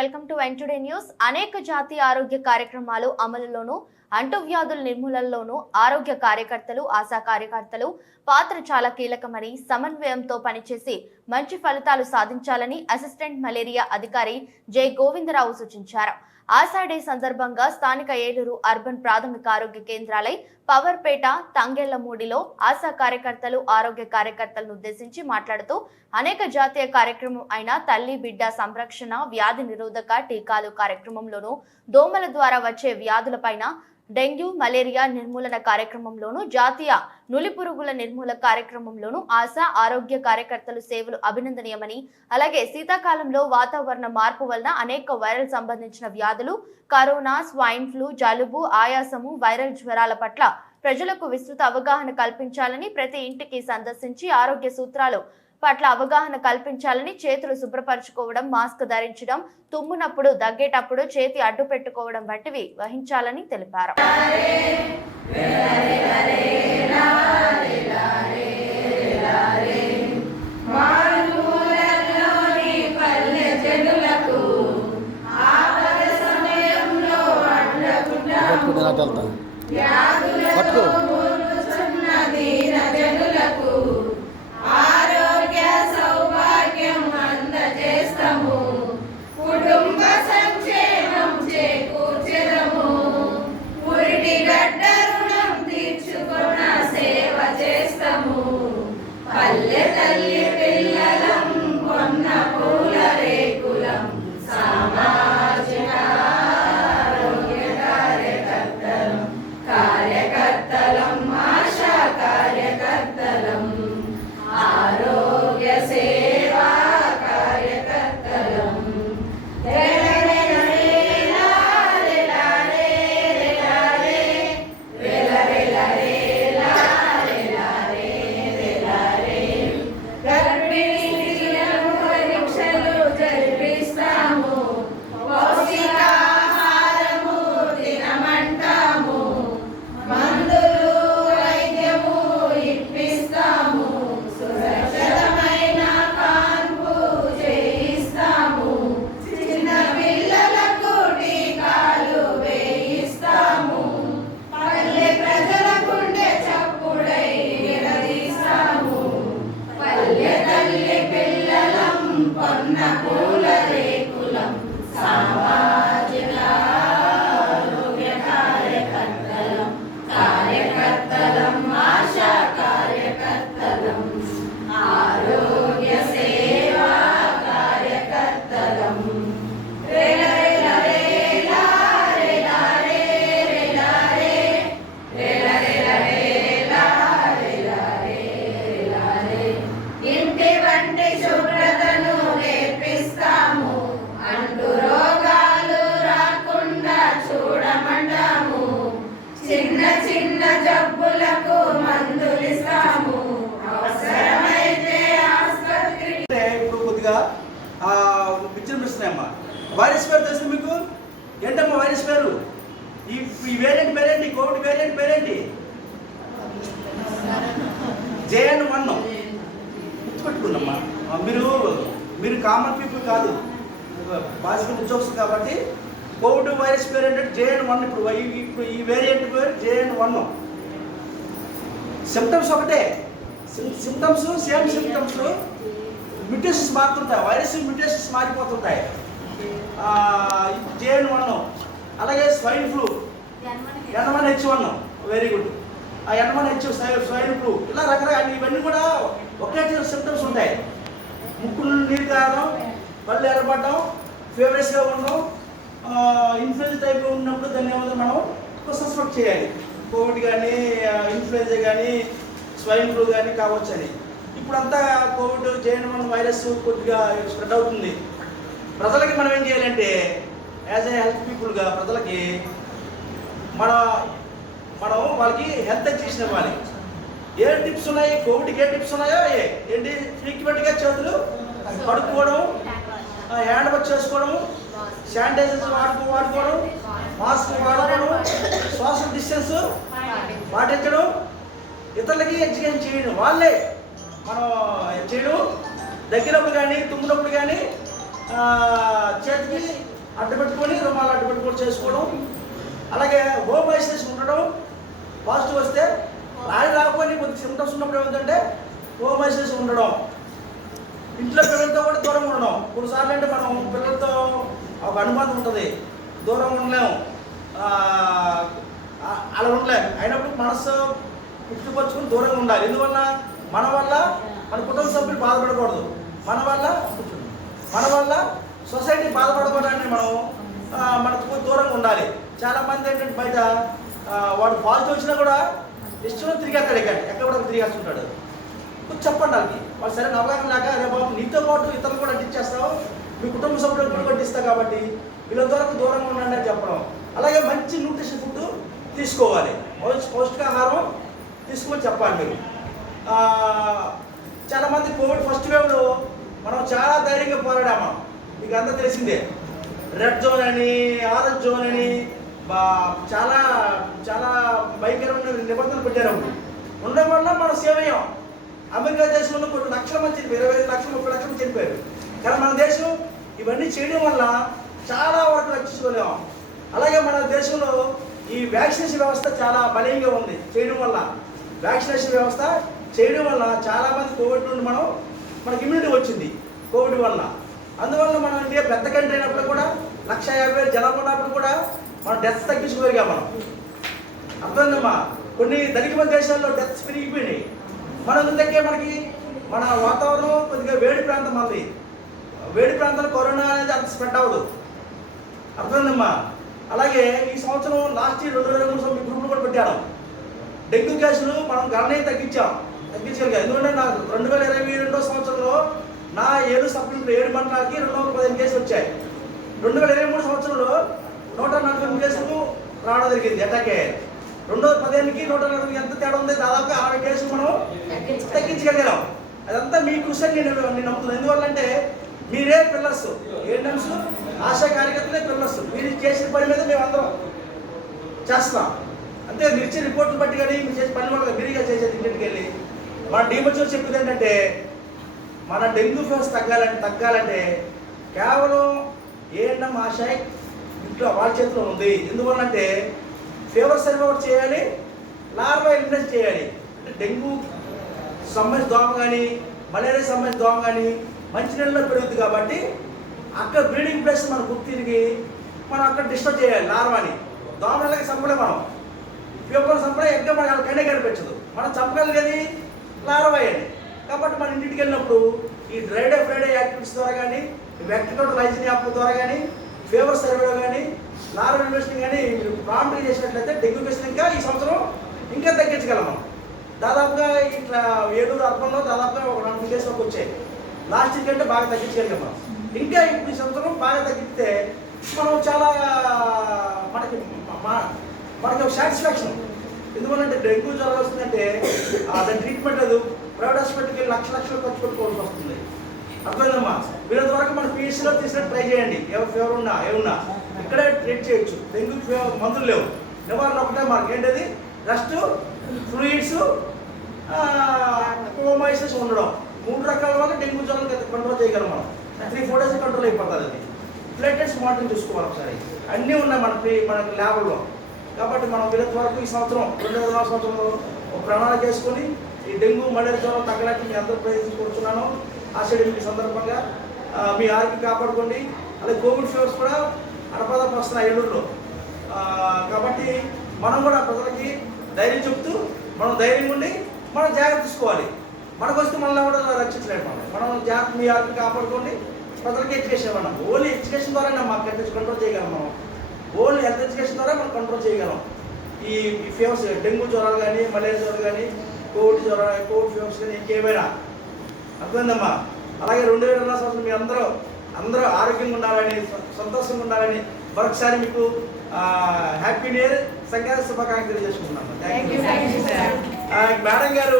Welcome to today news. అనేక జాతీయ ఆరోగ్య కార్యక్రమాలు అమలులోనూ అంటువ్యాధుల నిర్మూలనలోనూ ఆరోగ్య కార్యకర్తలు, ఆశా కార్యకర్తలు పాత్ర చాలా కీలకమని, సమన్వయంతో పనిచేసి మంచి ఫలితాలు సాధించాలని అసిస్టెంట్ మలేరియా అధికారి జె గోవిందరావు సూచించారు. ఆశా డే సందర్భంగా స్థానిక ఏలూరు అర్బన్ ప్రాథమిక ఆరోగ్య కేంద్రాలై పవర్పేట, తంగెళ్లమూడిలో ఆశా కార్యకర్తలు, ఆరోగ్య కార్యకర్తలను ఉద్దేశించి మాట్లాడుతూ అనేక జాతీయ కార్యక్రమం అయిన తల్లి బిడ్డ సంరక్షణ, వ్యాధి నిరోధక టీకాలు కార్యక్రమంలోనూ, దోమల ద్వారా వచ్చే వ్యాధులపైన డెంగ్యూ, మలేరియా నిర్మూలన కార్యక్రమంలోనూ, జాతీయ నులిపురుగుల నిర్మూలన కార్యక్రమంలోనూ ఆశా ఆరోగ్య కార్యకర్తలు సేవలు అభినందనీయమని, అలాగే శీతాకాలంలో వాతావరణ మార్పు వలన అనేక వైరల్ సంబంధించిన వ్యాధులు, కరోనా, స్వైన్ ఫ్లూ, జలుబు, ఆయాసము, వైరల్ జ్వరాల పట్ల ప్రజలకు విస్తృత అవగాహన కల్పించాలని, ప్రతి ఇంటికి సందర్శించి ఆరోగ్య సూత్రాలు పట్ల అవగాహన కల్పించాలని, చేతులు శుభ్రపరచుకోవడం, మాస్క్ ధరించడం, తుమ్మునప్పుడు, దగ్గేటప్పుడు చేతి అడ్డు పెట్టుకోవడం వంటివి వహించాలని తెలిపారు. పల్లె తల్లి పిల్లలం కొన్న పూల రేకులం సామాజిక ఆరోగ్య కార్యకర్తలం ఆశా కార్యకర్తలం ఆరోగ్య సేవా కార్యకర్తలం పూల రేకులం సామాజిక ఆరోగ్య కార్యకర్తలం ఆశా కార్యకర్తలం ఆరోగ్య సేవా కార్యకర్తలం ఇంటి వంటి శుభ్రతను నేర్పిస్తాము, అంటు రోగాలు రాకుండా చూడమంటాము, చిన్న చిన్న జబ్బులకు మందులిస్తాము, అవసరమైతే ఆసుపత్రికి. ఇప్పుడు కొద్దిగా విజృంభిస్తున్నాయమ్మా. వైరస్ పేరు తెలుసు మీకు? ఏంటమ్మా వైరస్ పేరు? ఈ వేరియంట్ పేరేంటి? కోవిడ్ వేరియంట్ పేరేంటి? JN1. గుర్తుపెట్టుకున్నమ్మా. మీరు కామన్ పీపుల్ కాదు, బాసిక ఉద్యోగస్తులు కాబట్టి కోవిడ్ వైరస్ పేరు ఏంటంటే JN1. ఇప్పుడు ఈ వేరియంట్ పేరు JN1. సిమ్టమ్స్ ఒకటే, సిమ్టమ్స్ సేమ్ సిమ్టమ్స్, మ్యూటేషన్స్ మారుతుంటాయి, వైరస్ మ్యూటేషన్స్ మారిపోతుంటాయి. ఇప్పుడు JN1. అలాగే swine flu N1H1, very good. ఆ N1H స్వైన్ ఫ్లూ, ఇలా రకరకాల ఇవన్నీ కూడా ఒకే సిమ్టమ్స్ ఉంటాయి. ముక్కు నీరు కారడం, పళ్ళు ఎర్రపడడం, ఫీవరస్గా ఉండడం, ఇన్ఫ్లుయెంజా టైప్లో ఉన్నప్పుడు దాన్ని ఏమన్నా మనం సస్పెక్ట్ చేయాలి. కోవిడ్ కానీ, ఇన్ఫ్లుయెంజా కానీ, స్వైన్ ఫ్లూ కానీ కావచ్చు అని. ఇప్పుడంతా కోవిడ్ JN1 వైరస్ కొద్దిగా స్ప్రెడ్ అవుతుంది. ప్రజలకి మనం ఏం చేయాలంటే, యాజ్ ఏ హెల్త్ పీపుల్గా ప్రజలకి మనం వాళ్ళకి హెల్త్ ఎడ్యుకేషన్ ఇవ్వాలి. ఏ టిప్స్ ఉన్నాయి, కోవిడ్కి ఏ టిప్స్ ఉన్నాయో ఏంటి, ఫ్రీక్వెంట్గా చేతులు కడుక్కోవడం, హ్యాండ్ వాష్ చేసుకోవడం, శానిటైజర్ వాడుకోవడం, మాస్క్ వాడుకోవడం, సోషల్ డిస్టెన్స్ పాటించడం, ఇతరులకి ఎడ్యుకేషన్ చేయడం. వాళ్ళే మనం చేయడం, దగ్గినప్పుడు కానీ తుమ్మినప్పుడు కానీ చేతికి అడ్డు పెట్టుకొని రుమాలు అడ్డు పెట్టుకొని చేసుకోవడం. అలాగే హోమ్ ఐసోలేషన్ ఉండడం. పాజిటివ్ వస్తే రాకపోయి కొద్ది సిమ్టమ్స్ ఉన్నప్పుడు ఏమిటంటే హోమ్ ఐసోలేషన్ ఉండడం. ఇంట్లో పిల్లలతో కూడా దూరంగా ఉండడం. కొన్నిసార్లు అంటే మనం పిల్లలతో ఒక అనుబంధం ఉంటుంది, దూరంగా ఉండలేము, అలా ఉండలేము. అయినప్పుడు మనసు పుట్టుకొచ్చుకుని దూరంగా ఉండాలి. ఎందువల్ల మన వల్ల మన కుటుంబ సభ్యులు బాధపడకూడదు, మన వల్ల సొసైటీ బాధపడకూడదని మనం మనకు దూరంగా ఉండాలి. చాలామంది ఏంటంటే బయట వాడు పాజిటివ్ వచ్చినా కూడా ఇష్టం తిరిగేస్తాడు, ఎక్కడ కూడా తిరిగేస్తుంటాడు. చెప్పండి వాళ్ళకి, వాళ్ళు సరైన అవగాహన లేక అరే బాబు నీతో పాటు ఇతరులు కూడా అంటించేస్తావు, మీ కుటుంబ సభ్యులకు కూడా కొట్టిస్తావు కాబట్టి వీళ్ళ వరకు దూరంగా ఉండండి అని చెప్పడం. అలాగే మంచి న్యూట్రిషన్ ఫుడ్ తీసుకోవాలి, పౌష్టికాహారం తీసుకొని చెప్పాలి మీరు. చాలామంది కోవిడ్ ఫస్ట్ వేవ్లో మనం చాలా ధైర్యంగా పోరాడాము, మీకు అంతా తెలిసిందే. రెడ్ జోన్ అని, ఆరెంజ్ జోన్ అని చాలా చాలా భయంకరమైన నిబంధనలు పెట్టారు. ఉండడం వల్ల మనం సేవ్ అయ్యాం. అమెరికా దేశంలో కొన్ని లక్షల మంది చనిపోయారు, 25 లక్షలు 30 లక్షలు చనిపోయారు. కానీ మన దేశం ఇవన్నీ చేయడం వల్ల చాలా వరకు రక్షించుకోలేము. అలాగే మన దేశంలో ఈ వ్యాక్సినేషన్ వ్యవస్థ చాలా బలంగా ఉంది చేయడం వల్ల. వ్యాక్సినేషన్ వ్యవస్థ చేయడం వల్ల చాలామంది కోవిడ్ నుండి మనకి ఇమ్యూనిటీ వచ్చింది కోవిడ్ వల్ల. అందువల్ల మనం ఇండియా పెద్ద కంట్రీ అయినప్పుడు కూడా 150,000 జనాభా ఉన్నప్పుడు కూడా మనం డెత్స్ తగ్గించుకోగలిగాం. మనం అర్థమైందమ్మా. కొన్ని ధనికమైన దేశాల్లో డెత్స్ పెరిగిపోయినాయి. మనం ఎందుకంటే మనకి మన వాతావరణం కొద్దిగా వేడి ప్రాంతం, మళ్ళీ వేడి ప్రాంతంలో కరోనా అనేది అంత స్ప్రెడ్ అవ్వదు. అర్థమైందమ్మా. అలాగే ఈ సంవత్సరం లాస్ట్ ఇయర్ 2023 మీ గ్రూప్లో కూడా పెట్టాను. డెంగ్యూ కేసులు మనం గణనీయంగా తగ్గించగలిగాం. ఎందుకంటే నాకు 2022 సంవత్సరంలో నా 7 సభ్యులు 7 మండలాలకి 215 కేసులు వచ్చాయి. 2023 సంవత్సరంలో 148 కేసులు రావడం జరిగింది, అటాక్ అయ్యాయి. 2015కి 140 ఎంత తేడా ఉంది, దాదాపుగా 60 కేసులు మనం తగ్గించగలిగాం. అదంతా మీ కృషి అని నేను నమ్ముతున్నాను. ఎందువల్లంటే మీరే పిల్లర్స్, ఏఎన్ఎంస్, ఆశా కార్యకర్తలే పిల్లర్స్. మీరు చేసిన పని మీద మేము అందరం చేస్తాం. అంతే, మీరు ఇచ్చే రిపోర్ట్లు బట్టి కానీ మీరు చేసే పని వల్ల మీరుగా చేసేది. ఇంటికి వెళ్ళి మన డిఎంహెచ్ఓ చెప్పింది ఏంటంటే మన డెంగ్యూ ఫీవర్స్ తగ్గాలంటే కేవలం ఏఎన్ఎం ఆశా ఇంట్లో వాళ్ళ చేతిలో ఉంది. ఎందువల్లంటే ఫీవర్ సర్వైవర్ చేయాలి, లార్వా ఎలిమినేట్ చేయాలి. అంటే డెంగ్యూ సంబంధించిన దోమ కానీ, మలేరియా సంబంధించిన దోమ కానీ మంచినీళ్ళలో పెరుగుతుంది కాబట్టి అక్కడ బ్రీడింగ్ ప్లేస్ మనం గుర్తిరిగి మనం అక్కడ డిస్టర్బ్ చేయాలి లార్వాని. దోమలకి చంపలే మనం, ఫీవర్ చంపలే, ఎక్కడ మనకి కనే కనిపించదు. మనం చంపగలిగేది లార్వాయండి. కాబట్టి మన ఇంటికి వెళ్ళినప్పుడు ఈ ఫ్రైడే యాక్టివిటీస్ ద్వారా కానీ, వ్యక్తిగత లైజన్ యాప్ ద్వారా కానీ, ఫీవర్ సర్వేలో కానీ, లార్వా ఇన్వెస్టింగ్ కానీ ప్రాంప్ట్గా చేసినట్లయితే డెంగ్యూ కేసులు ఇంకా ఈ సంవత్సరం ఇంకా తగ్గించగలం. మనం దాదాపుగా ఇట్లా 7 అర్బన్లో దాదాపుగా ఒక 4 కేసులకు వచ్చాయి. లాస్ట్ ఇయర్ కంటే బాగా తగ్గించగలిగాం మనం. ఇంకా ఇప్పుడు ఈ సంవత్సరం బాగా తగ్గిస్తే మనం చాలా మనకి ఒక సాటిస్ఫాక్షన్. ఎందుకంటే డెంగ్యూ జ్వరం వస్తుందంటే దాని ట్రీట్మెంట్ లేదు, ప్రైవేట్ హాస్పిటల్కి వెళ్ళి లక్షలు ఖర్చు పెట్టుకోవాల్సి వస్తుంది. అర్థమైందమ్మా. వీళ్ళ వరకు మన పిహెచ్సిలో తీసినట్టు ట్రై చేయండి. ఎవరు ఫీవర్ ఉన్నా ఏమున్నా ఇక్కడే ట్రీట్ చేయొచ్చు. డెంగ్యూ ఫీవర్ మందులు లేవు, నివారణ ఒకటే మార్క్ ఏంటది, రెస్ట్, ఫ్లూయిడ్స్, హోమైసెస్ ఉండడం. 3 రకాల వల్ల డెంగ్యూ జ్వరం కంట్రోల్ చేయగలం మనం. 3-4 days కంట్రోల్ అయిపోతుంది. అది ప్లేటెట్స్ మానిటరింగ్ చూసుకోవాలి ఒకసారి. అన్నీ ఉన్నాయి మనకి ల్యాబ్లో. కాబట్టి మనం వీళ్ళ వరకు ఈ సంవత్సరం 2024 సంవత్సరంలో ఒక ప్రణాళిక చేసుకొని ఈ డెంగ్యూ మలేరియా జ్వరం తగ్గడానికి మీ అందరూ ప్రయత్నించుకుంటున్నాను. ఆషాఢి సందర్భంగా మీ ఆరోగ్యం కాపాడుకోండి. అలాగే కోవిడ్ ఫీవర్స్ కూడా అడపదప్ప వస్తున్నాయి ఏలూరులో. కాబట్టి మనం కూడా ప్రజలకి ధైర్యం చెప్తూ మనం ధైర్యంగా ఉండి మనం జాగ్రత్త తీసుకోవాలి. మనకు వస్తే మనల్ని కూడా రక్షించలేము. మనం జాగ్రత్త మీ ఆరోగ్యం కాపాడుకోండి. ప్రజలకి ఎడ్యుకేషన్ ఇవ్వడం, ఓన్లీ ఎడ్యుకేషన్ ద్వారానే మాకు కంట్రోల్ చేయగలం. మనం ఓన్లీ హెల్త్ ఎడ్యుకేషన్ ద్వారా మనం కంట్రోల్ చేయగలం. ఈ ఫీవర్స్, డెంగ్యూ జ్వరాలు కానీ, మలేరియా జ్వరాలు కానీ, కోవిడ్ ఫీవర్స్ కానీ ఇంకేమైనా. అర్థమైందమ్మా. అలాగే 2024 సంవత్సరం మీ అందరూ ఆరోగ్యంగా ఉండాలని, సంతోషంగా ఉండాలని మరొకసారి మీకు హ్యాపీ న్యూ ఇయర్ సంక్రాంతి శుభాకాంక్షలు తెలియజేసుకుంటున్నాను. మేడం గారు